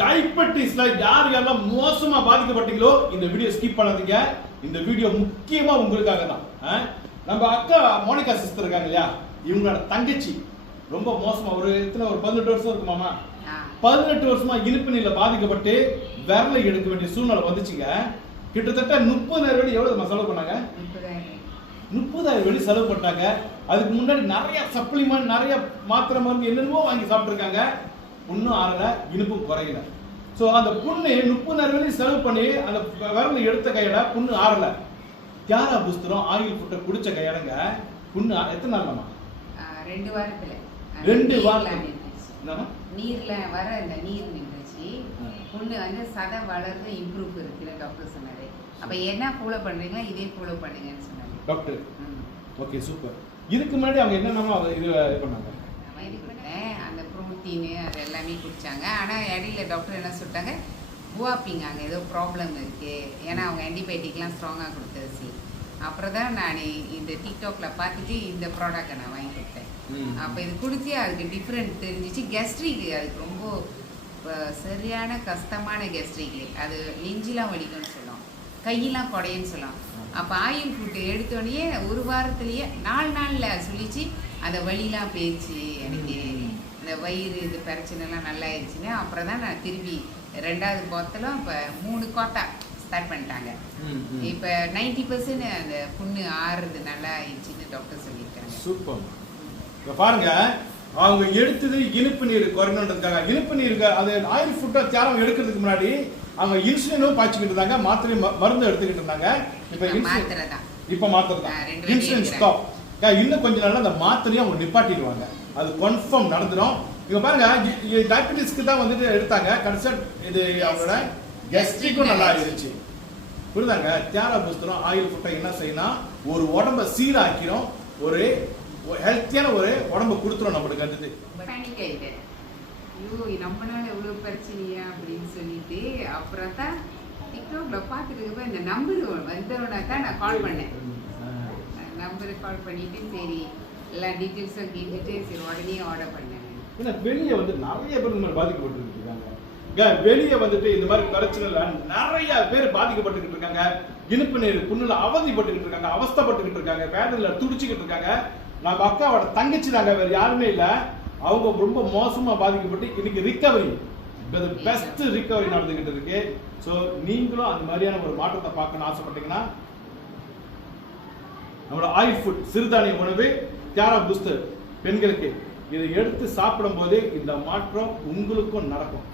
டயபெட்டிஸ்ல யாரெல்லாம் மோசமா பாதிக்கப்பட்டீங்களோ இந்த வீடியோ ஸ்கிப் பண்ணாதீங்க. இந்த வீடியோ முக்கியமா உங்களுக்காக தான். நம்ம அக்கா மோனிகா சிஸ்டர் இருக்காங்க இல்லையா, இவங்களோட தங்கச்சி ரொம்ப மோசமா ஒரு 18 வருஷம் இருக்குமாமா, 18 வருஷமா இனிப்பு நீர்ல பாதிக்கப்பட்டு விரலை எடுக்க வேண்டிய சூழ்நிலை வந்துச்சுங்க. கிட்டத்தட்ட 30,000 வெள்ளி எவ்வளவு செலவு பண்ணாங்க? 30,000 வெள்ளி செலவு பண்ணாங்க. அதுக்கு முன்னாடி நிறைய சப்ளிமெண்ட், நிறைய மாத்திரை மருந்து என்னென்னமோ வாங்கி சாப்பிட்டுருக்காங்க. புண்ணும் ஆறல, இனிப்பும் குறையல. ஸோ அந்த புண்ணு 30,000 வெள்ளி செலவு பண்ணி அந்த விரலை எடுத்த கையில புண்ணு ஆறல. தியாரா புஸ்தரம் ஆயில் ஃபுட்டை குடிச்ச கையிலங்க புண்ணு எத்தனை நாள்மா? 2 வாரத்துல 2 வாரம் நீர்ல வர இந்த நீர் நின்றுச்சு. புண்ணு வந்து சதை வளர்ந்து இம்ப்ரூவ் இருக்குல்ல டாக்டர் சொன்னாரு. அப்ப என்ன ஃபாலோ பண்றீங்களா இதே ஃபாலோ பண்ணுங்கன்னு சொன்னாங்க டாக்டர். Okay super. இதுக்கு முன்னாடி அவங்க என்னென்னமோ இது பண்ணாங்க, அந்த புரோட்டீன் அது எல்லாமே குடிச்சாங்க. ஆனால் இடையில டாக்டர் என்ன சொல்லிட்டாங்க, புவாப்பிங் அங்கே ஏதோ ப்ராப்ளம் இருக்குது, ஏன்னா அவங்க ஆன்டிபயோட்டிக்லாம் ஸ்ட்ராங்காக கொடுத்துருச்சு. அப்புறம் தான் நான் இந்த டிக்டாக்ல பார்த்துட்டு இந்த ப்ராடக்டை நான் வாங்கி கொடுத்தேன். அப்போ இது குடிச்சு அதுக்கு டிஃப்ரெண்ட் தெரிஞ்சிச்சு. கெஸ்ட்ரிக் அதுக்கு ரொம்ப சரியான கஷ்டமான கெஸ்ட்ரிக், அது நெஞ்சிலாம் வலிக்கும்னு சொல்லலாம், கையெல்லாம் குடையன்னு சொல்லலாம். அப்போ ஆயில் ஃபுட்டு எடுத்தோடனே 1 வாரத்துலேயே 4 நாளில் சொல்லிச்சு அந்த வலிலாம் போயிடுச்சு. எனக்கு இந்த வயிறு இது பிரச்சனைலாம் நல்லா ஆயிடுச்சுன்னா அப்புறம் தான் நான் திரும்பி 2வது கோத்தலும் இப்போ 3 கோத்தா ஸ்டார்ட் பண்ணிட்டாங்க. இப்போ 90% அந்த புண்ணு ஆறுறது நல்லா ஆயிடுச்சுன்னு டாக்டர் சொல்லியிருக்காங்க. சூப்பர். இப்போ பாருங்க, அவங்க எடுத்தது இனிப்பு நீர் குறையணுன்றதுக்காக. இனிப்பு நீருக்கு அது ஆயில் ஃபுட்டை தியாரம் எடுக்கிறதுக்கு முன்னாடி அவங்க இன்சுலினும் பாய்ச்சிக்கிட்டு இருந்தாங்க, மாத்திரை மருந்து எடுத்துக்கிட்டு இருந்தாங்க. இப்போ மாத்திரை தான், இப்போ மாத்திரை தான், இன்சுலின் ஸ்டாப். இன்னும் கொஞ்ச நாள் அந்த மாத்திரையும் அவங்க நிப்பாட்டிடுவாங்க, அது கன்ஃபார்ம் நடந்துடும். இங்க பாருங்க, டயபெட்டிஸ்க்கு தான் வந்துட்டு எடுத்தாங்க, கடைசியா இது அவங்களோட கெஸ்ட்ரிக்கும் நல்லா ஆயிடுச்சு. புரியுதாங்க? தியாரா புஸ்தரம் ஆயில் ஃபுட்டை என்ன செய்யணும், ஒரு உடம்ப சீராக்கிறோம், ஒரு ஹெல்த்தியான ஒரு உடம்பு கொடுத்துரும் நம்மளுக்கு. அடுத்து ஐயோ நம்மளால எவ்வளோ பிரச்சனையா அப்படின்னு சொல்லிட்டு அப்புறம் தான் டிக்டாக்ல பார்த்துட்டு இந்த நம்பர் வந்தவனா தான் நான் கால் பண்ணேன். நம்பரை கால் பண்ணிட்டு சரி எல்லா டீட்டெயில்ஸும் கேட்டுட்டு சரி உடனே ஆர்டர் பண்ணேன். ஏன்னா வெளியே வந்து நிறைய பேர் இந்த மாதிரி பாதிக்கப்பட்டு இருக்காங்க. வெளியே வந்துட்டு இந்த மாதிரி பிரச்சனைல நிறைய பேர் பாதிக்கப்பட்டுக்கிட்டு இருக்காங்க. இனிப்பு நீர் புண்ணுல அவதிப்பட்டுக்கிட்டு இருக்காங்க, அவஸ்தைப்பட்டுக்கிட்டு இருக்காங்க, வேதனையில துடிச்சுக்கிட்டு இருக்காங்க. நம்ம அக்காவோட தங்கச்சி தாங்க, வேற யாருமே இல்ல. அவங்க ரொம்ப மோசமா பாதிக்கப்பட்டு இன்னைக்கு ரிகவரி, பெஸ்ட் ரிகவரி நடந்துகிட்டு இருக்கு. ஸோ நீங்களும் அந்த மாதிரியான ஒரு மாற்றத்தை பார்க்கணும்னு ஆசைப்பட்டீங்கன்னா நம்மளோட ஆயில் ஃபுட் சிறுதானிய உணவு தியாரா பூஸ்டர் பெண்களுக்கு இதை எடுத்து சாப்பிடும் போது இந்த மாற்றம் உங்களுக்கும் நடக்கும்.